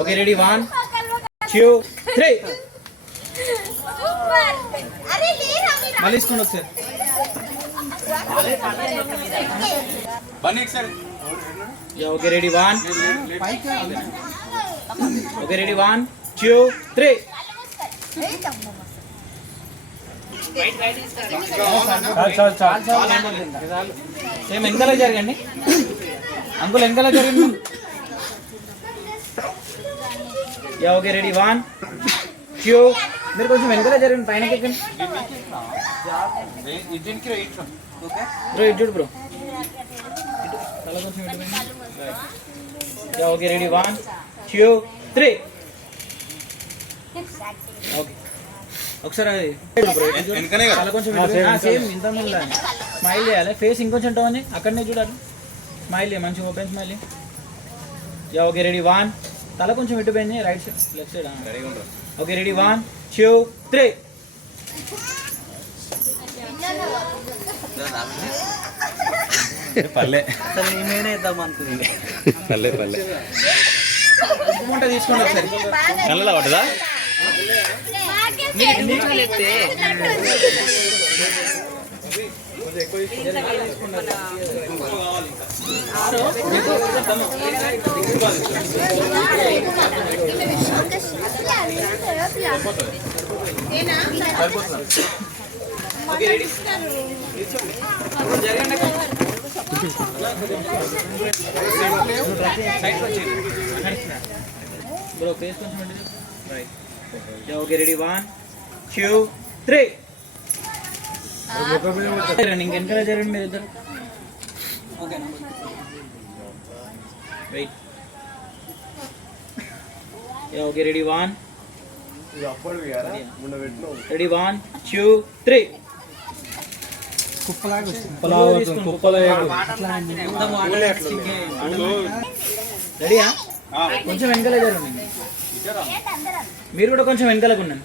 Okay ready 1 2 3 మళ్ళీ తీసుకోండి ఒకసారి okay ready 1 okay ready 1 2 3 same వెనకాల జరగండి అంకుల్ వెనకాల జరగండి ఓకే రెడీ 1 2 మీరు కొంచెం వెనకాల జరగండి పైనకి ఎక్కండి బ్రో ఇటు చూడు బ్రో తల కొంచెం ఓకే రెడీ 1 2 3 ఓకే ఒకసారి తల కొంచెం సేమ్ ఇంత స్మైల్ చేయాలి ఫేస్ ఇంకొంచెం టోన్ అక్కడనే చూడాలి స్మైల్ చేయాలి మంచిగా ఓపెన్ స్మైల్ ఓకే రెడీ 1 తల కొంచెం ఇటు పోయింది right side left side okay ready 1 2 3 పల్లె పల్లె పల్లె తీసుకోండి ఒకసారి కళ్ళ పట్టదా బ్రో ఫేస్ కొంచెం రైట్ ఓకే రెడీ 1 2 3 ఇంకెనకాల జరగండి మీరు ఇద్దరు వెయిట్ ఓకే రెడీ 1 రెడీ 1 2 3 రెడీయా కొంచెం వెనకాల జరగండి మీరు కూడా కొంచెం వెనకాలకు ఉండండి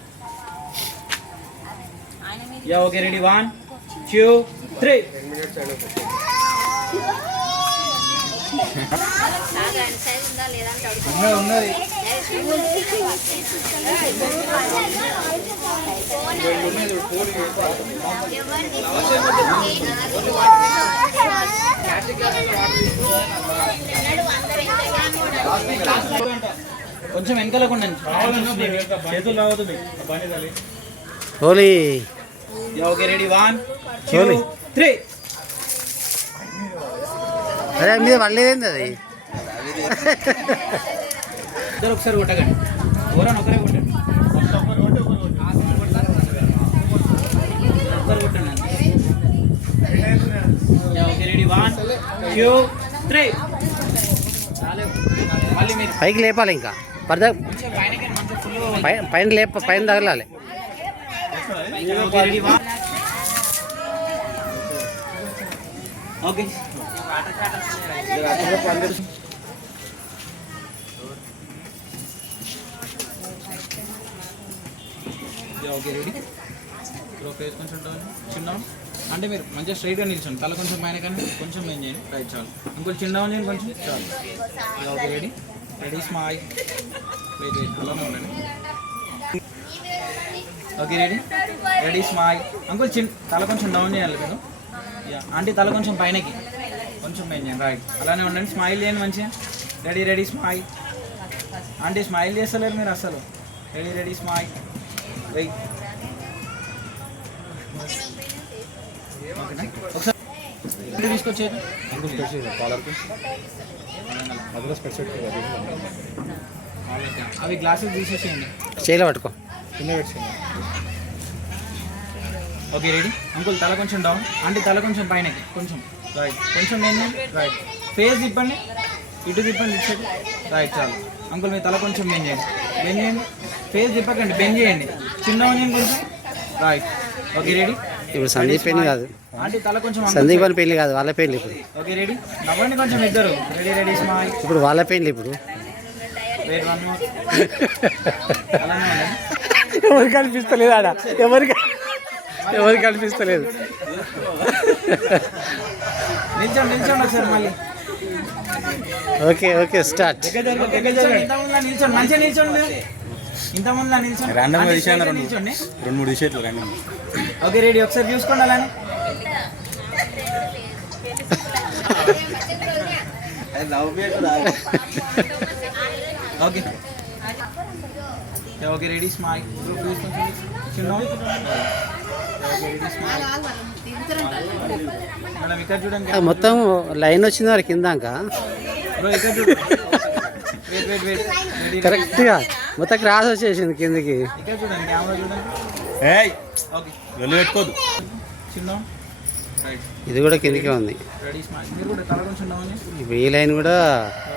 ఓకే రెడీ 1 2 3 ఉన్నది కొంచెం వెనకాలకు ఉండండి చేతులు రావద్దు హోలీ ఓకే రెడీ 1 2 3 అదే మీద పడలేదేంది అది ఇద్దరు ఒకసారి కొట్టకండి ఎవరైనా ఒకరే కొట్టండి ఒకరు కొట్టండి ఓకే రెడీ 1 2 3 మళ్ళీ మీరు పైకి లేపాలి ఇంకా పరద పైన పైన తగలాలి okay okay ready bro face కొంచెం చిన్న అంటే మీరు మంచిగా స్ట్రైట్గా నిల్చోండి తల కొంచెం పైన కానీ కొంచెం ఏం చేయండి రైట్ చాలు ఇంకొంచెం చిన్న చేయండి కొంచెం చాలు okay ready ready smile wait wait అలానే ఉండండి okay ready ready smile uncle తల కొంచెం డౌన్ చేయాలి మీరు ఆంటీ తల కొంచెం పైనకి కొంచెం మెయిన్ చేయండి రైట్ అలానే ఉండండి స్మైల్ చేయండి మంచిగా ready ready smile aunty smile చేస్తలేరు మీరు అసలు రెడీ రెడీ స్మైల్ వెయిట్ ఒకసారి తీసుకొచ్చేది అవి గ్లాసెస్ తీసేసేయండి చేయలే పట్టుకో ఓకే రెడీ అంకుల్ తల కొంచెం డౌన్ అంటే తల కొంచెం పైనకి కొంచెం రైట్ కొంచెం నేను రైట్ ఫేస్ తిప్పండి ఇటు తిప్పండి ఇటు సైడ్ రైట్ చాలు అంకుల్ మీ తల కొంచెం బెండ్ చేయండి బెండ్ చేయండి ఫేస్ తిప్పకండి బెండ్ చేయండి చిన్న చేయండి కొంచెం రైట్ ఓకే రెడీ ఇప్పుడు సందీప్ పెళ్లి కాదు అంటే తల కొంచెం సందీప్ అని పెళ్లి కాదు వాళ్ళ పెళ్లి ఇప్పుడు ఓకే రెడీ నవ్వండి కొంచెం ఇద్దరు రెడీ రెడీ స్మైల్ ఇప్పుడు వాళ్ళ పెళ్లి ఇప్పుడు వెయిట్ 1 మోర్ ఎవరికి కనిపిస్తలేదు ఆడ ఎవరికి కనిపిస్తలేదు నిల్చోండి నిల్చోండి ఒకసారి మళ్ళీ ఓకే ఓకే స్టార్ట్. దగ్గర జరగండి. ఇంత ముందులా నిల్చోండి, మంచిగా నిల్చోండి. ఇంత ముందులా నిల్చోండి. నిల్చోండి. 2-3 విషయాలు ర్యాండమ్. ఓకే రెడీ, ఒకసారి చూసుకోండి అలానే. Okay okay ready smile. చిన్న మేడం ఇక్కడ చూడండి. మొత్తం లైన్ వచ్చింది వారికి కిందాక బ్రో ఇక్కడ చూడండి. Wait wait wait. కరెక్ట్గా మొత్తం క్రాస్ వచ్చేసింది కిందకి. ఇక్కడ చూడండి, కెమెరా చూడండి. ఏయ్ ఓకే వెళ్ళి పెట్టుకోదు. చిన్న రైట్. ఇది కూడా కిందికే ఉంది. Ready smile. మీరు కూడా తల కొంచెం డౌన్ చేసి. ఇప్పుడు ఈ లైన్ కూడా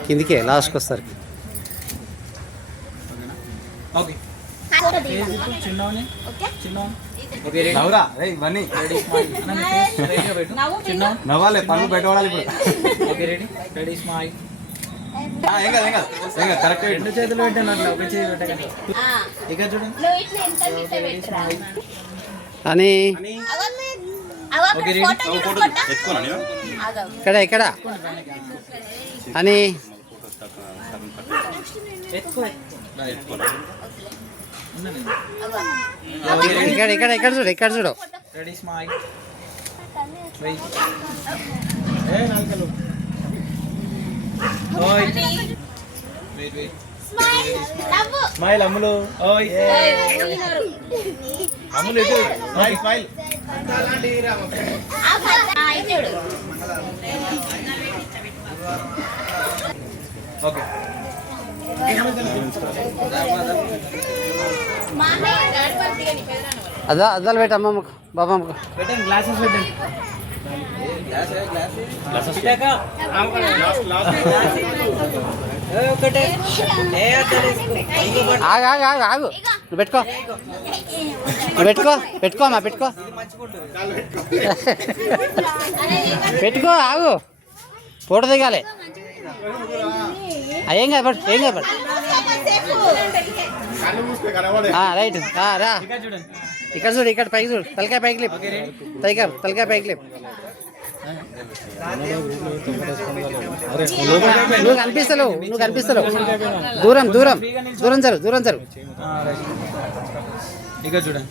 కిందికే లాస్ట్కి వస్తారు. ఓకే చిన్న చిన్న. Okay ready. నవ్వురా రేయ్ ఇవన్నీ రెడీ స్మైల్. రెడీగా పెట్టు. చిన్న. నవ్వాలి, పనులు పెట్టవాడాలి ఇప్పుడు. Okay ready. Ready smile. ఏం కాదు ఏం కాదు ఏం కాదు కరెక్ట్. రెండు చేతులు పెట్టండి అట్లా, ఒక చేతి పెట్టకండి. ఇక్కడ చూడండి. అని ఓకే రెడీ. ఎత్తుకోనా నేను? ఇక్కడ ఇక్కడ అని ఇక్కడ ఇక్కడ ఇక్కడ చూడు, ఇక్కడ చూడు. Ready smile. వెయిట్. ఏ నాలుకలు. ఓయ్ వెయిట్ వెయిట్. స్మైల్ అమ్ములు. ఓయ్ అమ్ములు ఇటు. Smile smile. ఓకే అద్దాలు పెట్టి అమ్మమ్మకు బాబమ్మకు. పెట్టండి, గ్లాసెస్ పెట్టండి. ఆగు ఆగు ఆగు ఆగు, నువ్వు పెట్టుకో, నువ్వు పెట్టుకో, పెట్టుకో అమ్మా పెట్టుకో, పెట్టుకో, ఆగు, ఫోటో దిగాలి. ఏం కాదు పడు, ఏం కాదు పడు. రైట్ రా. ఇక్కడ చూడు, ఇక్కడ పైకి చూడు, తలకాయ పైకి లేపు, తలకాయ పైకి లేపు. నువ్వు కనిపిస్తలేవు, నువ్వు కనిపిస్తలేవు. దూరం దూరం దూరం జరు, దూరం జరు. ఇక్కడ చూడండి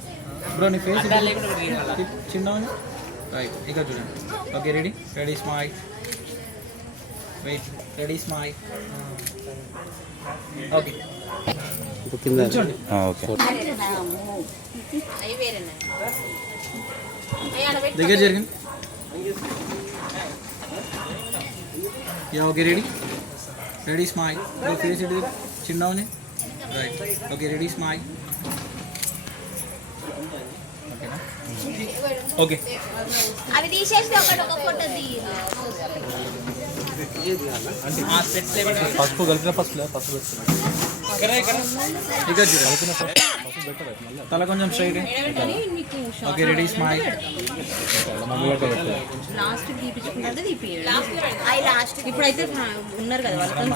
బ్రో, నీ ఫేస్ చిన్న రైట్. ఇక్కడ చూడండి. Okay ready. Ready smile. Wait. Ready smile. Okay కింద కూర్చోండి. ఓకే దగ్గర జరిగింది. Yeah okay ready. Ready smile. Face ఇటు చిన్న right. Okay ready smile. Okay అవి తీసేసి ఒక ఫోటో పసుపు కలిపిన పసుపు ఇక్కడ చూడండి. తల కొంచెం straight. Okay ready smile. Last తీపించుకున్నది లాస్ట్ ఇప్పుడైతే ఉన్నారు కదా వాళ్ళు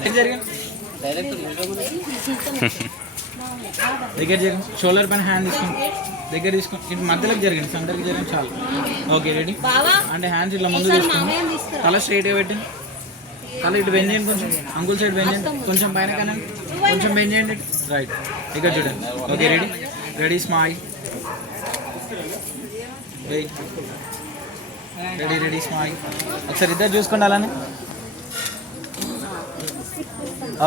దగ్గర జరిగింది. షోల్డర్ పైన హ్యాండ్ తీసుకోండి, దగ్గర తీసుకోండి. ఇటు మధ్యలోకి జరిగింది, సెంటర్కి జరిగింది చాలు. Okay ready. అంటే హ్యాండ్స్ ఇట్లా ముందు తీసుకోండి, తల స్ట్రైట్గా పెట్టండి. తల ఇటు బెండ్ చేయండి, కొంచెం అంగుల్ సైడ్ బెండ్ చేయండి, కొంచెం పైన కానీ కొంచెం బెండ్ చేయండి. రైట్. ఇక్కడ చూడండి. Okay ready. Ready smile. Wait. Ready. Ready smile. ఒకసారి ఇద్దరు చూసుకోండి అలానే.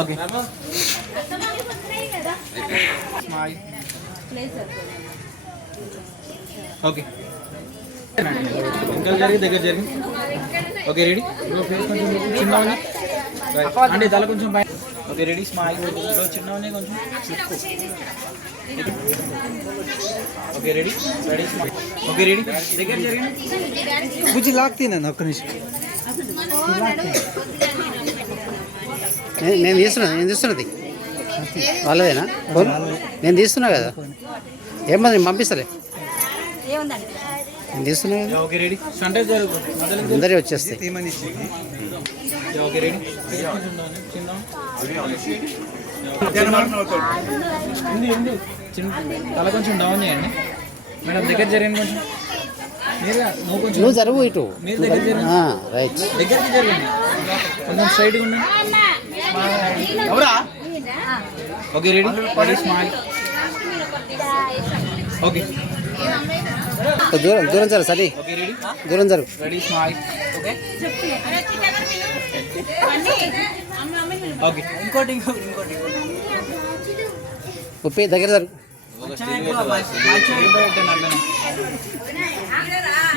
Okay smile. ఓకే ఇంకా జరిగి దగ్గర జరిగింది. Okay ready. చిన్న అంటే తల కొంచెం పైన. Okay ready smile. చిన్న కొంచెం. Okay ready. Ready smile. Okay ready. దగ్గర జరిగింది. బుజ్జి లాక్తీనా ఒక్క నిమిషం. నేను తీస్తున్నది వాళ్ళదేనా ఫోన్? నేను తీస్తున్నా కదా, ఏం నేను పంపిస్తలే, నేను తీస్తున్నా కదా. Okay ready. సండే జరుగు అందరి వచ్చేస్తాయి. Okay ready. చిన్న తల కొంచెం డౌన్ చేయండి మేడం. దగ్గర జరిగింది కొంచెం. నువ్వు కొంచెం నువ్వు జరుగు ఇటు మీరు దగ్గర జరగండి. రైట్ దగ్గరికి జరగండి కొంచెం స్ట్రైట్గా ఉండండి okay ready ready smile okay దూరం దూరం జరుగు సరే ఓకే రెడీ దూరం జరుగు రెడీ స్మైల్ ఓకే ఓకే ఇంకోటి ఉప్పి దగ్గర జరుగు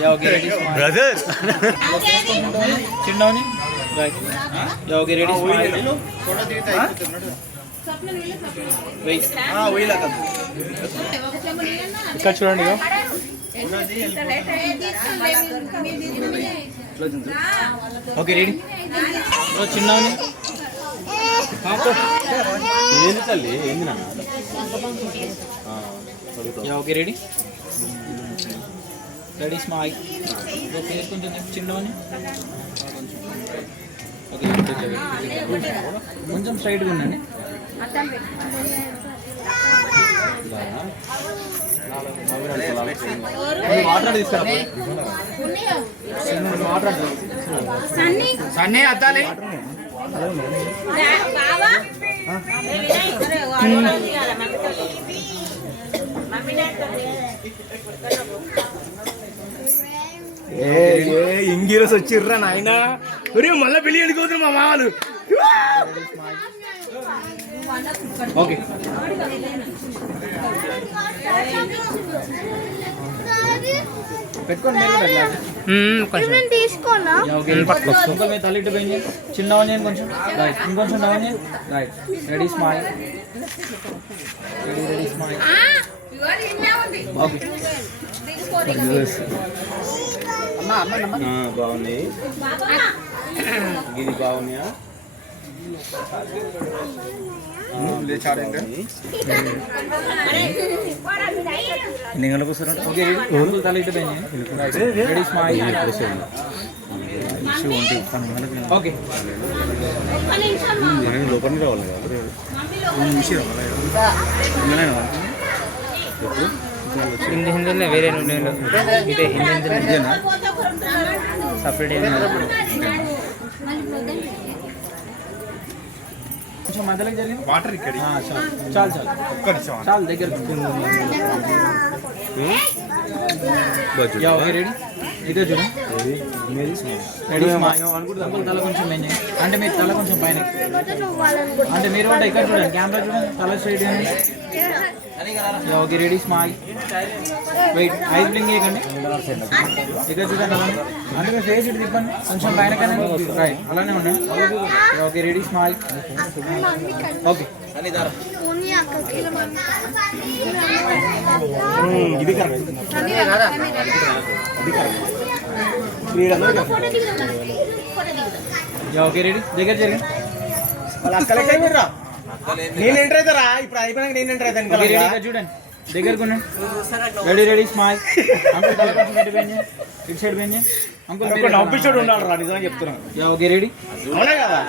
ఓకే రెడీ స్మైల్ బ్రదర్ చిన్నోని right okay ready smile wait ఇక్కడ చూడండి ఇగో. ఓకే రెడీ చిన్నోని ఏంది తల్లి ఏంది నాన్న okay ready ready smile face కొంచెం చిన్నోని ఓకే కొంచెం స్ట్రైట్గా ఉండండి వాటర్ తీసుకురా సన్నీ అద్దాలి ఇంగిరస్ వచ్చిర్రా నాయన మళ్ళీ పెళ్లి వెళ్ళిపోతున్నారు మా మామలు ఓకే పెట్టుకోండి కొంచెం తీసుకోనా ఇంకో మీద తల్లి ఇటు పోయింది చిన్న ఆనియన్ కొంచెం రైట్ ఇంకొంచెం onion right ready smile ready ready smile okay బాగున్నాయి ఇది బాగున్నాయా ఓకే తల్లి ఇటు పోయింది రెడీ స్మైల్ ఓకే లోపలికి రావాలి హిందీ హిందీలో వేరే ఉండేలో ఇదే హిందీ సపరేట్ కొంచెం మధ్యలోకి జరిగింది వాటర్ ఇక్కడ చాలు చాలు చాలు దగ్గర ఓకే రెడీ ఇదే చూడండి రెడీ అంకుల్ తల కొంచెం మెయిన్ అంటే మీరు తల కొంచెం పైన అంటే మీరు కూడా ఇక్కడ చూడండి కెమెరా చూడండి తల straight okay ready smile wait eyes blink చేయకండి ఇక్కడ చూడండి అలానే అంటే మీరు ఫేస్ ఇటు తిప్పండి కొంచెం పైన కానీ రైట్ అలానే ఉండండి ఓకే రెడీ స్మైల్ ఓకే ఇది కరెక్ట్ ఓకే రెడీ దగ్గర జరిగింది వాళ్ళు అక్కలకే మీరా నేను ఎంటర్ అవుతారా ఇప్పుడు అయిపోయినాక నేను ఎంటర్ అవుతాను ఓకే రెడీ ఇక్కడ చూడండి దగ్గరకు ఉండండి రెడీ రెడీ స్మైల్ అంకుల్ తల కొంచెం ఇటు పోయింది ఇటు సైడ్ పోయింది అంకుల్ నవ్వించోడు ఉండాలి రా నిజంగా చెప్తున్నాను ఓకే రెడీ అవునా కదా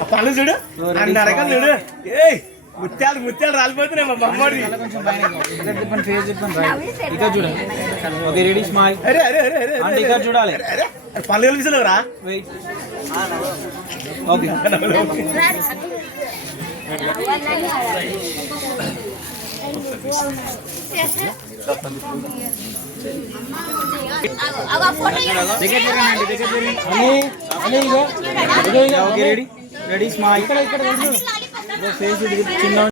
ఆ పనులు చూడు అన్ని అరకలు చూడు ఏయ్ ముత్యాలు ముత్యాలు రాలిపోతున్నాయి మా బొమ్మడి తల కొంచెం పైన ఇక్కడ తిప్పండి ఫేస్ తిప్పండి రైట్ ఇక్కడ చూడండి ఓకే రెడీ స్మైల్ అరే అరే అరే అరే అంటే ఇక్కడ చూడాలి పనులు కనిపిస్తలేవురా వెయిట్ ఓకే దగ్గర జరగండి దగ్గర జరగండి ఓకే రెడీ రెడీ స్మైల్ ఇక్కడ ఇక్కడ ఫేస్ చిన్న